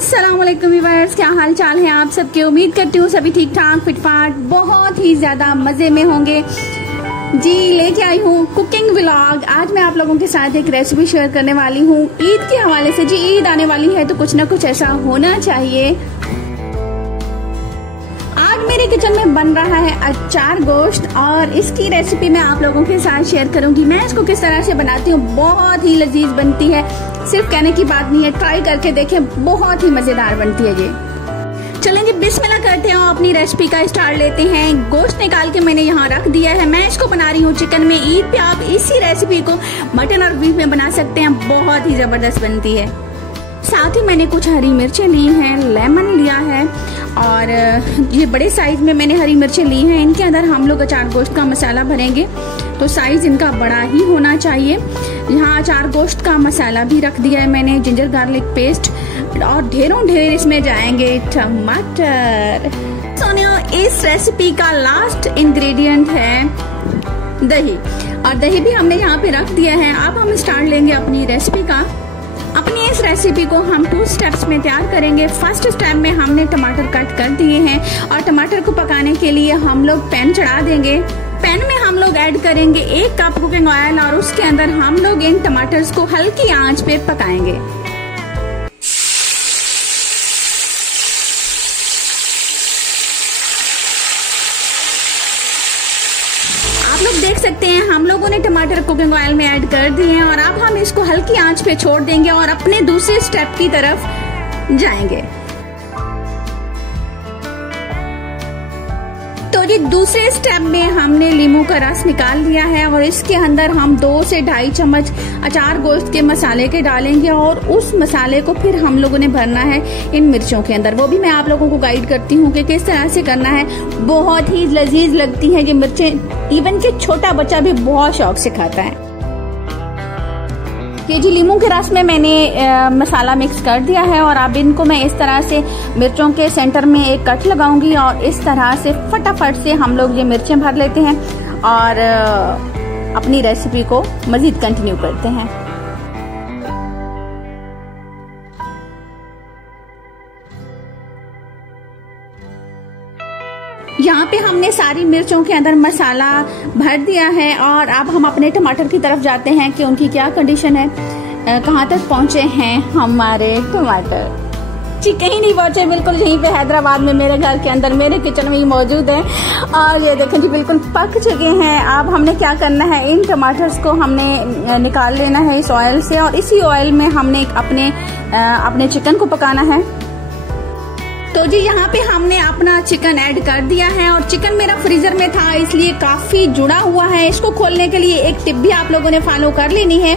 अस्सलाम वालेकुम व्यूअर्स, क्या हाल चाल है आप सबके। उम्मीद करती हूँ सभी ठीक ठाक फिटफाट बहुत ही ज्यादा मजे में होंगे। जी लेके आई हूँ कुकिंग व्लॉग। आज मैं आप लोगों के साथ एक रेसिपी शेयर करने वाली हूँ ईद के हवाले से। जी ईद आने वाली है तो कुछ ना कुछ ऐसा होना चाहिए। आज मेरे किचन में बन रहा है अचार गोश्त और इसकी रेसिपी मैं आप लोगों के साथ शेयर करूंगी। मैं इसको किस तरह से बनाती हूँ, बहुत ही लजीज बनती है, सिर्फ कहने की बात नहीं है, ट्राई करके देखें, बहुत ही मजेदार बनती है ये। चलेंगे बिस्मिल्लाह करते हैं, अपनी रेसिपी का स्टार्ट लेते हैं। गोश्त निकाल के मैंने यहाँ रख दिया है। मैं इसको बना रही हूँ चिकन में। ईद पे आप इसी रेसिपी को मटन और बीफ में बना सकते हैं, बहुत ही जबरदस्त बनती है। साथ ही मैंने कुछ हरी मिर्चें ली हैं, लेमन लिया है और ये बड़े साइज में मैंने हरी मिर्चें ली हैं। इनके अंदर हम लोग अचार गोश्त का मसाला भरेंगे तो साइज इनका बड़ा ही होना चाहिए। यहाँ अचार गोश्त का मसाला भी रख दिया है मैंने, जिंजर गार्लिक पेस्ट और ढेरों ढेर इसमें जाएंगे टमाटर। सोनियो, इस रेसिपी का लास्ट इंग्रेडिएंट है दही, और दही भी हमने यहाँ पे रख दिया है। अब हम स्टार्ट लेंगे अपनी रेसिपी का। अपनी इस रेसिपी को हम 2 स्टेप्स में तैयार करेंगे। फर्स्ट स्टेप में हमने टमाटर कट कर दिए हैं और टमाटर को पकाने के लिए हम लोग पैन चढ़ा देंगे। पैन में हम लोग ऐड करेंगे 1 कप कुकिंग ऑयल और उसके अंदर हम लोग इन टमाटर्स को हल्की आंच पे पकाएंगे। आप लोग देख सकते हैं हम लोगों ने टमाटर कुकिंग ऑयल में ऐड कर दिए हैं और अब हम इसको हल्की आंच पे छोड़ देंगे और अपने दूसरे स्टेप की तरफ जाएंगे। तो ये दूसरे स्टेप में हमने लीमू का रस निकाल लिया है और इसके अंदर हम 2 से 2.5 चम्मच अचार गोश्त के मसाले के डालेंगे और उस मसाले को फिर हम लोगों ने भरना है इन मिर्चों के अंदर। वो भी मैं आप लोगों को गाइड करती हूँ कि किस तरह से करना है। बहुत ही लजीज लगती है ये मिर्चें, इवन कि छोटा बच्चा भी बहुत शौक से खाता है। ये जी लीमू के रस में मैंने मसाला मिक्स कर दिया है और अब इनको मैं इस तरह से मिर्चों के सेंटर में एक कट लगाऊंगी और इस तरह से फटाफट से हम लोग ये मिर्चें भर लेते हैं और अपनी रेसिपी को मजीद कंटिन्यू करते हैं। यहाँ पे हमने सारी मिर्चों के अंदर मसाला भर दिया है और अब हम अपने टमाटर की तरफ जाते हैं कि उनकी क्या कंडीशन है, कहाँ तक पहुँचे हैं हमारे टमाटर। जी कहीं नहीं पहुँचे, बिल्कुल यहीं पे हैदराबाद में मेरे घर के अंदर मेरे किचन में ही मौजूद है। और ये देखें जी बिल्कुल पक चुके हैं। अब हमने क्या करना है, इन टमाटर्स को हमने निकाल लेना है इस ऑयल से और इसी ऑयल में हमने अपने चिकन को पकाना है। तो जी यहाँ पे हमने अपना चिकन ऐड कर दिया है और चिकन मेरा फ्रीजर में था इसलिए काफी जुड़ा हुआ है। इसको खोलने के लिए एक टिप भी आप लोगों ने फॉलो कर लेनी है।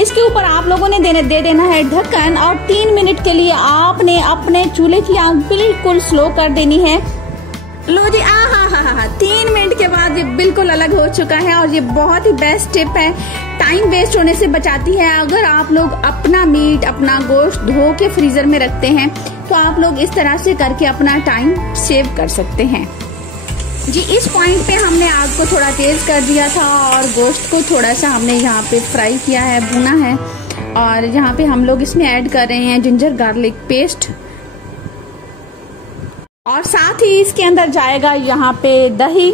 इसके ऊपर आप लोगों ने दे देना है ढक्कन और 3 मिनट के लिए आपने अपने चूल्हे की आग बिल्कुल स्लो कर देनी है। लो जी हा 3 मिनट के बाद ये बिल्कुल अलग हो चुका है और ये बहुत ही बेस्ट टिप है, टाइम वेस्ट होने से बचाती है। अगर आप लोग अपना मीट अपना गोश्त धो के फ्रीजर में रखते हैं तो आप लोग इस तरह से करके अपना टाइम सेव कर सकते हैं। जी इस पॉइंट पे हमने आग को थोड़ा तेज कर दिया था और गोश्त को थोड़ा सा हमने यहाँ पे फ्राई किया है, भुना है। और यहाँ पे हम लोग इसमें ऐड कर रहे हैं जिंजर गार्लिक पेस्ट और साथ ही इसके अंदर जाएगा यहाँ पे दही।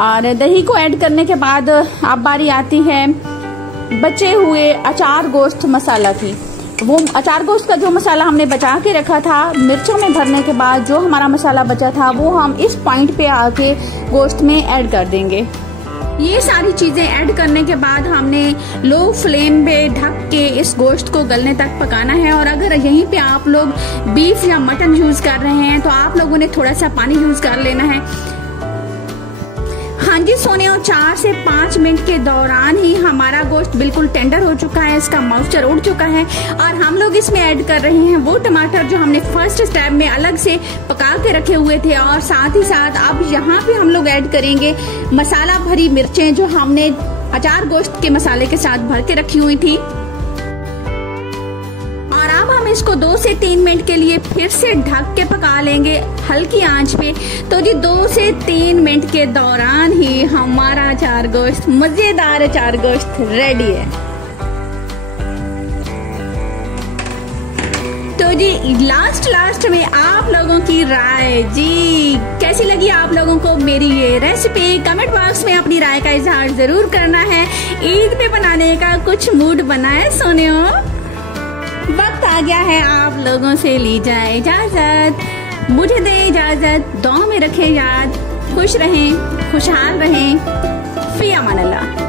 और दही को ऐड करने के बाद अब बारी आती है बचे हुए अचार गोश्त मसाला की। वो अचार गोश्त का जो मसाला हमने बचा के रखा था मिर्चों में भरने के बाद, जो हमारा मसाला बचा था वो हम इस पॉइंट पे आके गोश्त में ऐड कर देंगे। ये सारी चीजें ऐड करने के बाद हमने लो फ्लेम पे ढक के इस गोश्त को गलने तक पकाना है। और अगर यहीं पे आप लोग बीफ या मटन यूज कर रहे हैं तो आप लोगों ने थोड़ा सा पानी यूज कर लेना है। हाँ जी सोने, 4 से 5 मिनट के दौरान ही हमारा गोश्त बिल्कुल टेंडर हो चुका है, इसका मॉइस्चर उड़ चुका है और हम लोग इसमें ऐड कर रहे हैं वो टमाटर जो हमने फर्स्ट स्टेप में अलग से पका के रखे हुए थे। और साथ ही साथ अब यहाँ पे हम लोग ऐड करेंगे मसाला भरी मिर्चें जो हमने अचार गोश्त के मसाले के साथ भर के रखी हुई थी। और अब हम इसको 2 से 3 मिनट के लिए फिर से ढक के पका लेंगे हल्की आंच पे। तो जी 2 से 3 मिनट के दौरान ही हमारा अचार गोश्त, मजेदार अचार गोश्त रेडी है। तो जी लास्ट में आप लोगों की राय जी कैसी लगी आप लोगों को मेरी ये रेसिपी, कमेंट बॉक्स में अपनी राय का इजहार जरूर करना है। ईद पे बनाने का कुछ मूड बनाए सोनियो। वक्त आ गया है आप लोगों से ली जाए इजाजत, मुझे दे इजाजत, दुआ में रखें याद, खुश रहें, खुशहाल रहें, फी अमान अल्लाह।